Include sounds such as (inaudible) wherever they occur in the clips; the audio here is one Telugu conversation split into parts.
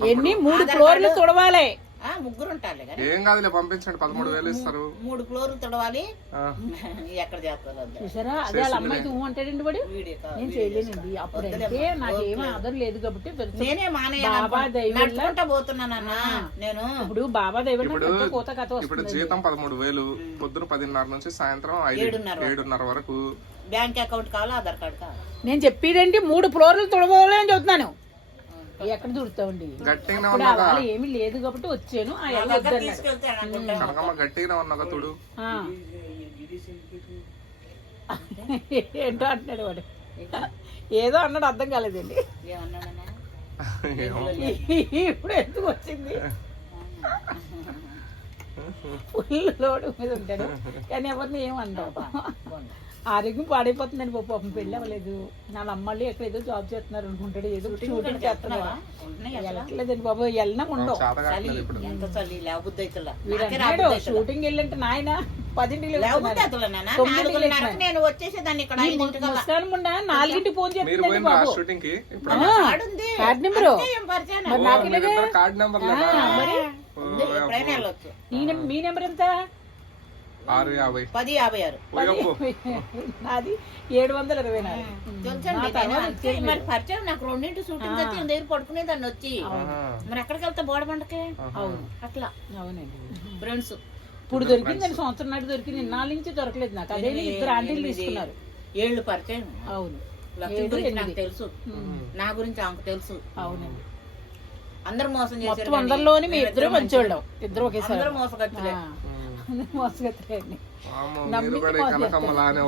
ఎన్ని? మూడు ఫ్లోర్లు తుడవాలి. ఆ, ముగ్గురు ఉంటారులే కానీ. ఏం కాదులే పంపించండి. పదమూడు వేలు ఇస్తారు. మూడు ఫ్లోర్లు తొడవాలి. ఆ. (laughs) ఎక్కడ చేస్తారు అదే వాళ్ళ అంటాడండి వాడు. నేను చేయలేనండి. అప్పుడంటే నాకేమీ ఆదరణ లేదు కాబట్టి. నేనే మానేయాలి బాబా నడుచుకుంటా పోతున్నానన్న నేను. ఇప్పుడు బాబా దైవం కోత కథ ఇప్పుడు జీతం పదమూడు వేలు పొద్దున పదిన్నర నుంచి సాయంత్రం ఏడున్నర వరకు. ఏడున్నర వరకు. బ్యాంక్ అకౌంట్ కావాలా ఆధార్ కార్డు కావాలా? నేను చెప్పేదేంటి? మూడు ఫ్లోర్లు తుడవాలి అని చెప్తున్నాను ఎక్కడ ఉన్నాగా అలా ఏమీ లేదు కాబట్టి వచ్చాను. ఆ నా ఎల్ల దగ్గర వద్దన్నాడు. తీసుకెళ్తాడు అనుకుంటా కనకమ్మ గట్టిగానే ఉన్నాగా తుడు ఆ. ఏంటో అంటున్నాడు వాడు. ఏదో అన్నాడు అర్థం కాలేదండి. ఇప్పుడు ఎందుకు వచ్చింది? ఫుల్ లోడ్ మీద ఉంటాడు. కానీ ఎవరిని బాగుంది. ఆరోగ్యం పాడైపోతుందండి పాప పాపం పెళ్ళి అవ్వలేదు. నా అమ్మళ్ళు ఎక్కడ ఏదో జాబ్ చేస్తున్నారు అనుకుంటాడు. ఏదో షూటింగ్ చేస్తున్నావా. వెళ్ళట్లేదండి బాబు. వెళ్ళినా ఉండవు. వీడు? షూటింగ్ వెళ్ళంటే నాయన నాలుగింటి ఫోన్ పోయిన బాబు. షూటింగ్కి? ఇప్పుడు ఆ, ఆడుంది. Card number. కార్డ్ మరి ఉంది, ఎప్పుడైనా వెళ్ళొచ్చు. నీ నెం- మీ నెంబర్ ఎంత? ఆరు యాభై. పది యాభై ఆరు. పోయప్పు నాది ఏడు వందల ఇరవై నాలుగు. తెలుసండి నా తర్వాత నేను అంతే. ఇచ్చేది మరి పరిచయం నాకు రెండింటి షూటింగ్ వచ్చి దగ్గర పడుకునేదాన్ని వచ్చి. మరి ఎక్కడికి వెళ్తా బోడబండకే అవును. అట్లా. అవునండి. ఫ్రెండ్స్. ఇప్పుడు దొరికింది సంవత్సరం నాటి దొరికింది. నాలుగు నుంచి దొరకలేదు నాకు. అదే ఇద్దరు ఆంటీలు తీసుకున్నారు. ఏళ్ళు పరిచయం. అవును. లక్ష్మి ఏడు గురించి నాకు ఎనిమిది. తెలుసు. నా గురించి ఆమెకు తెలుసు. అవునండి. అందరు మోసం చేశారు మొత్తం అందరిలోని మీ ఇద్దరు మంచోళ్ళం. ఇద్దరు ఒకేసారి. అందరూ మోసగచ్చులే ఆ. అందరూ మోసగత్తలేండి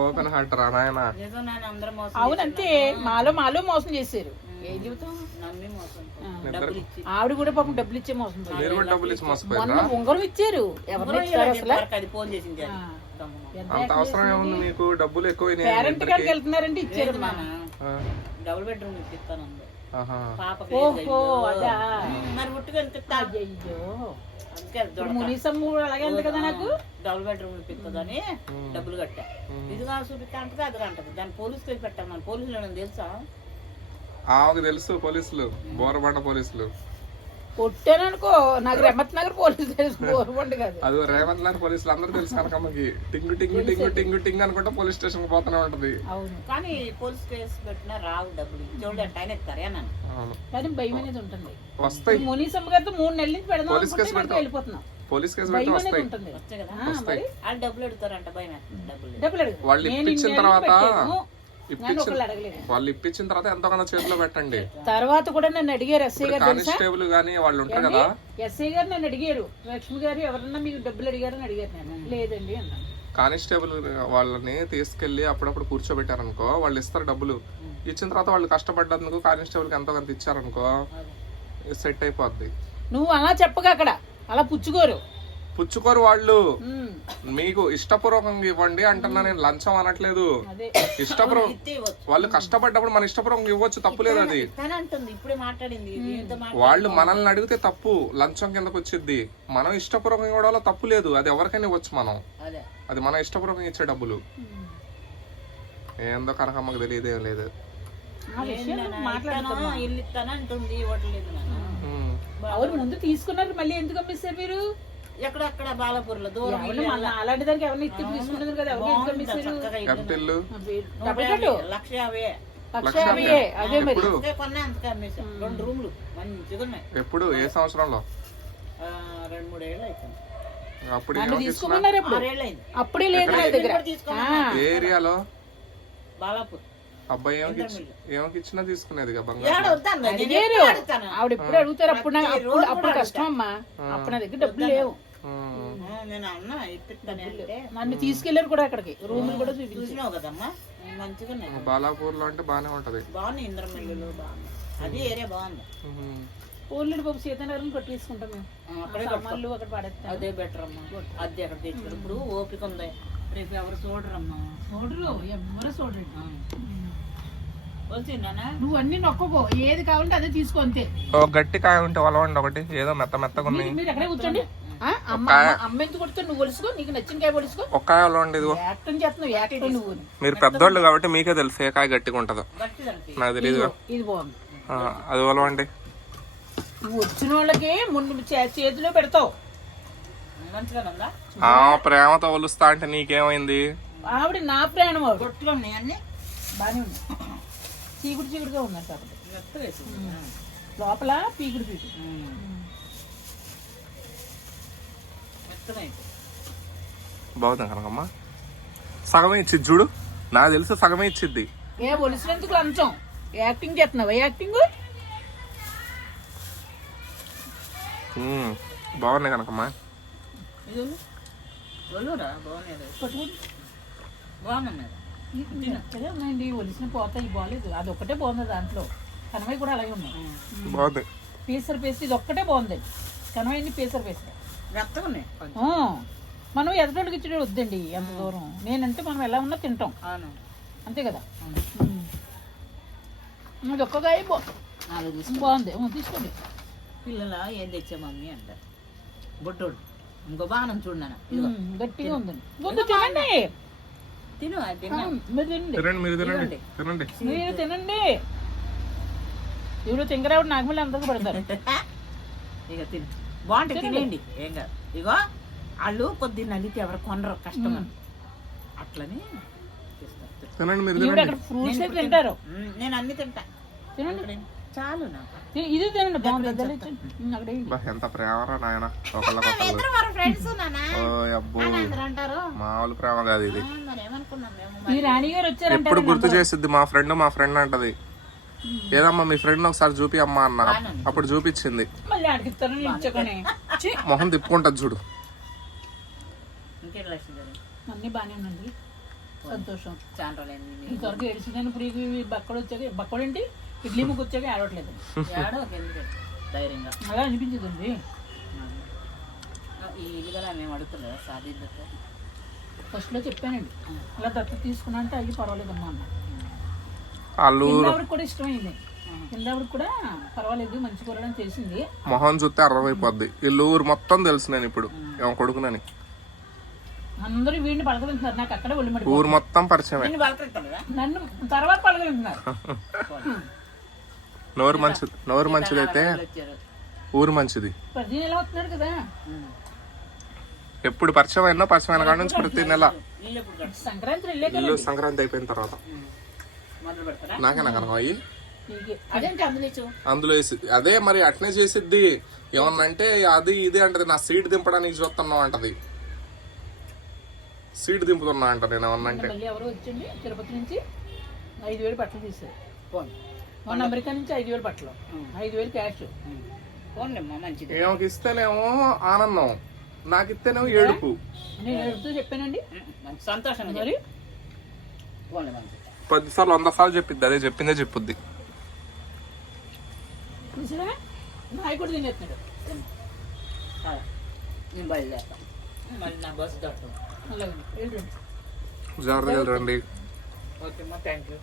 ఓపెన్ హార్ట్ రా నాయన. నిజం అందరూ మోసం అవునంతే. మాలో మాలో మోసం చేశారు. ఏం నమ్మి మోసం. ఆవిడ కూడా పాపం డబ్బులు ఇచ్చే మోసం మొన్న ఉంగరం ఇచ్చారు. ఎవరు ఇచ్చారు అసలు? ఫోన్ చేసింది అది. ఆ. దమ్మున. ఎంత అంత అవసరం ఏముంది మీకు? డబ్బులు ఎక్కువ పేరెంట్ గారికి వెళ్తున్నారంటే ఇచ్చారు డబుల్ బెడ్రూమ్ ఇప్పిస్తాను. పాపకి ఓహో అదా. మరి ఇప్పిస్తా అయ్యో. మునీసమ్ము కూడా అలాగే ఉంది కదా నాకు. డబుల్ బెడ్రూమ్ ఇప్పిస్తుందని డబ్బులు కట్టా. ఇది కాదు చూపిస్తా అంటది అది అంటది. దాన్ని పోలీసులు పెట్టాను మన. పోలీసులు తెలుసా? ఆమెకు తెలుసు పోలీసులు. బోరబండ పోలీసులు. కొట్టాను అనుకో నాకు రెమ్మత్ నగర్ పోలీసు తెలుసు బోరుబండి కాదు. అది రేవంత్ నగర్ పోలీసులు అందరూ తెలుసు కనకమ్మకి టింగు టింగు టింగు టింగు టింగ్ అనుకుంటా పోలీస్ స్టేషన్కి పోతూనే ఉంటది. అవును. కానీ పోలీస్ కేసు పెట్టినా రావు డబ్బులు. చూడండి అంటే ఆయన ఇస్తారు అవును. కానీ భయం అనేది ఉంటుంది. వస్తాయి. మునీసమ్మ గారితో మూడు నెలల నుంచి పెడదాం పోలీస్ కేసు పెడతాం. వెళ్ళిపోతున్నాం. పోలీస్ కేసు అనేది వస్తాయి. డబ్బులు అడుగుతారంట భయం. డబ్బులు. వాళ్ళు ఇప్పించిన తర్వాత వాళ్ళు ఇప్పించిన తర్వాత ఎంతో కొంత చేతిలో పెట్టండి. తర్వాత కూడా నన్ను అడిగారు ఎస్ఐ గారు కానిస్టేబుల్ గానీ వాళ్ళు ఉంటారు కదా? ఎస్ఐ గారు నన్ను అడిగారు. లక్ష్మి గారు ఎవరన్నా మీకు డబ్బులు అడిగారు అని అడిగారు నేను లేదండి అన్నాను కానిస్టేబుల్ వాళ్ళని తీసుకెళ్ళి అప్పుడప్పుడు కూర్చోబెట్టారనుకో వాళ్ళు ఇస్తారు డబ్బులు. ఇచ్చిన తర్వాత వాళ్ళు కష్టపడ్డందుకు కానిస్టేబుల్కి ఎంతో కొంత ఇచ్చారనుకో సెట్ అయిపోద్ది. నువ్వు అలా చెప్పగా అక్కడ. అలా పుచ్చుకోరు. పుచ్చుకోరు వాళ్ళు. మీకు ఇష్టపూర్వకంగా ఇవ్వండి అంటున్నా నేను లంచం అనట్లేదు. ఇష్టపూర్వకం ఇవ్వచ్చు. వాళ్ళు కష్టపడ్డప్పుడు మన ఇష్టపూర్వకంగా ఇవ్వచ్చు తప్పు లేదు అది. తను అంటుంది ఇప్పుడే మాట్లాడింది దీంతో మాట్లాడి వాళ్ళు మనల్ని అడిగితే తప్పు లంచం కిందకు వచ్చింది మనం ఇష్టపూర్వకంగా ఇవ్వడంలో తప్పు లేదు అది ఎవరికైనా ఇవ్వచ్చు మనం. అదే. అది మన ఇష్టపూర్వకంగా ఇచ్చే డబ్బులు. ఏందో కనకమ్మకు తెలియదు ఏం లేదు. అవును ముందు తీసుకున్నారు మళ్ళీ ఎందుకు అమ్మిస్తారు మీరు? ఎక్కడక్కడ బాలపూర్లో దూరం అలాంటి దానికి ఎవరిని ఇచ్చి తీసుకున్నారు కదా లక్ష యాభై. లక్ష యాభై అదే మరి. ఎప్పుడు? అంతే కొన్నా అంతకే అమ్మేసాం రెండు రూమ్లు మంచిగా ఉన్నాయి. ఎప్పుడు? ఏ సంవత్సరంలో? రెండు మూడు ఏళ్ళు అప్పుడు అప్పుడే లేదు నా దగ్గర. ఏరియాలో? బాలాపూర్. అబ్బాయి ఏమకి ఇచ్చినా తీసుకునేది ఆవిడ ఎప్పుడు అడుగుతారు. అప్పుడు అప్పుడు అప్పుడు కష్టం అమ్మా. అప్పుడు నా దగ్గర డబ్బులు లేవు. నేను అన్నా ఇప్పిస్తానే అంటే. నన్ను తీసుకెళ్ళారు కూడా అక్కడికి. రూములు కూడా చూపించారు చూసినావు కదమ్మా? మంచిగా బాలాపూర్లో అంటే బానే ఉంటది. బాగున్నాయి ఇంద్రమిల్లులు బాగున్నాయి. అది ఏరియా బాగుంది. ఓల్డ్ బాబు సీతానగరం కొట్టేసుకుంటాం మేము. అక్కడే సామాన్లు అక్కడ పడేస్తాం. అదే బెటర్ అమ్మా. అది అక్కడ తెచ్చుకోరు ఇప్పుడు ఓపిక ఉంది? రేపు ఎవరు చూడరమ్మా? చూడరు. ఎవరు చూడరు. నువ్వు అన్ని నొక్కకో ఏది కావాలంటే అదే తీసుకో అంతే. ఓ గట్టి కాయ ఉంటే వలవండి ఒకటి. ఏదో మెత్త మెత్తగా ఉన్నాయి. మీరు ఎక్కడే కూర్చోండి. మీరు పెద్దోళ్ళు కాబట్టి మీకే తెలుసు ఏ కాయ గట్టిగా ఉంటుందో. గట్టిదంటే నాకు తెలియదు అది వలవండి నువ్వు వచ్చిన వాళ్ళకి ముందు చే- చేతిలో పెడతావు. ప్రేమతో ఒలుస్తా అంటే నీకేమైంది? ఆవిడ నా ప్రాణం రొట్టెలు ఉన్నాయి అన్ని. బాగానే చీకుడు చీకుడుగా ఉందంట కాబట్టి లోపల పీకుడు పీకుడు మెత్తగా అయిపోయింది బాగుంది కనకమ్మ సగమే ఇచ్చిద్ది చూడు. నాకు తెలిసి సగమే ఇచ్చిద్ది. ఏ ఒలిసినందుకు లంచం. యాక్టింగ్ చేస్తున్నావా? యాక్టింగ్ ఉమ్, బాగున్నాయి కనకమ్మ బాగున్నాయి ఒలిసిన పోతాయి బాగాలేదు అది ఒక్కటే బాగుంది దాంట్లో. కనవై కూడా అలాగే ఉన్నాయి బాగుంది. పీసర్ పేస్ట్ ఇది ఒక్కటే బాగుంది. కనవైంది పీసర్ పేస్ట్. మనం ఎదటోళ్ళకి ఇచ్చే వద్దండి ఎంత దూరం. నేనంటే మనం ఎలా ఉన్నా తింటాం. అంతే కదా. ఇది ఒక్కగాయ బాగుంది. తీసుకోండి. పిల్లల ఏం తెచ్చా మమ్మీ అంటారు బొడ్డోడు ఇంకో బాణం ఉమ్, గట్టిగా ఉందండి. ముందు తినండి. తిను మీరు తినండి. తినండి మీరు తినండి. తినండి. మీరు తినండి. ఇప్పుడు తింగరావుడు నాగమల్లి అందరికి పెడతారు. (laughs) ఇక తిను. బాగుంటాయి తినేయండి. ఏం కాదు. ఇగో వాళ్ళు కొద్ది నలితే ఎవరు కొనరు కష్టం అని అట్లని చేస్తారు. తినండి మీరు ఈవిడ తినండి. అక్కడ ఫ్రూట్స్ తింటారు. నేను అన్ని తింటా. తినండి. అక్కడ చాలు నాకు. ఇది- తినండి అక్కడ. బా, ఎంత ప్రేమరా నాయన ఒకళ్ళకొకళ్ళు ఇద్దరు మన ఫ్రెండ్స్ నానా ఓ అబ్బో. అందరూ అంటారు? మామూలు ప్రేమ కాదు ఇది. ఆ, మరి ఏమనుకున్నాం మేము ఈ రాణి గారు వచ్చారంటే ఎప్పుడు గుర్తు చేసిద్ది మా ఫ్రెండ్ మా ఫ్రెండ్ అంటది. ఏదమ్మా మీ ఫ్రెండ్ ఒకసారి చూపి అమ్మా అన్న. అప్పుడు చూపించింది మొహం తిప్పుకుంటది చూడు. ఇంకేం లక్ష్మి గారు? అన్నీ బాగానే ఉందండి. సంతోషం. చాలా రోజులైంది ఇంతవరకు ఏడిచిందని ఇప్పుడు ఇవి బక్కడు వచ్చాక బక్కడు ఏంటి? ఇడ్లీ ముగ్గు వచ్చాక అలా అనిపించదండి. ఈ ఇల్లు కదా మేము అడుగుతున్నాం సాధిద్దాం ఫస్ట్లో చెప్పానండి. అలా దత్త తీసుకున్నా అంటే అయ్యి పర్వాలేదమ్మా అన్న. వాళ్ళు కూడా ఇష్టమైంది. కూడా పర్వాలేదు మంచి మొహం చూస్తే అర్థమైపోద్ది. వీళ్ళు ఊరు మొత్తం తెలుసు నేను ఇప్పుడు. ఏమో కొడుకునని. అందరూ వీడిని పలకరింటున్నారు నాకు అక్కడే ఒళ్ళు మడి ఊరు మొత్తం నన్ను తర్వాత పలకరింటున్నారు (laughs) నోరు మంచిది నోరు మంచిదైతే వచ్చారు. ఊరు మంచిది. పరిచయం కదా. ఎప్పుడు పరిచయం అయినా పరిచయం అయిన కాడ నుంచి ప్రతి నెల. సంక్రాంతి సంక్రాంతి అయిపోయిన తర్వాత. మొదలు పెడతారా? నాకేనా కనుక అయ్యి నీకే. అదేంటి అందులో వేసి అదే మరి అట్నే చేసిద్ది. ఏమన్నా అంటే అది ఇది అంటది. నా సీట్ దింపడానికి చూస్తున్నావు అంటది. సీట్ దింపుతున్నా అంట నేను ఏమన్నా అంటే మళ్ళీ ఎవరో వచ్చింది తిరుపతి నుంచి ఐదు వేలు బట్టలు తీసారు ఫోన్ మొన్న అమెరికా నుంచి ఐదు వేలు బట్టలు. ఐదు వేలు క్యాష్. ఫోన్లేమ్మా మంచిది. ఏమకి ఇస్తేనేమో ఆనందం. నాకు ఇస్తేనేమో ఏడుపు. నేను ఏడుపుతూ చెప్పానండి. మంచి సంతోషంగా మరి? ఫోన్లే మంచిది. పది సార్లు వంద సార్లు చెప్పిద్ది. అదే చెప్పిందే చెప్పుద్ది జాగ్రత్తగా రండి ఓకే థ్యాంక్ యూ.